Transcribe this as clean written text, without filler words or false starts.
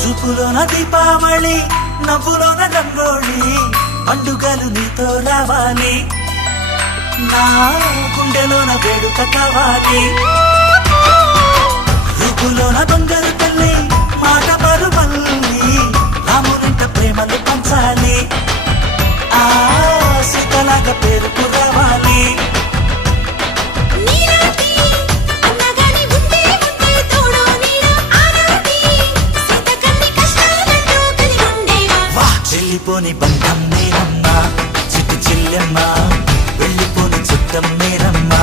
చూపులోన దీపావళి నవ్వులోన రంగోళి పండుగలు నీతో రావాలి నా గుండెలోన వేడుక కావాలి రూపులోన బంగారు తల్లి మాట పరుమల్లి రామునింట ప్రేమలు పంచాలి ఆ సీతలాగా పేరుకు రావాలి వెళ్ళిపోని బంధం మీరమ్మా చిట్టి చెల్లెమ్మ వెళ్ళిపోని చుట్టం మీరమ్మా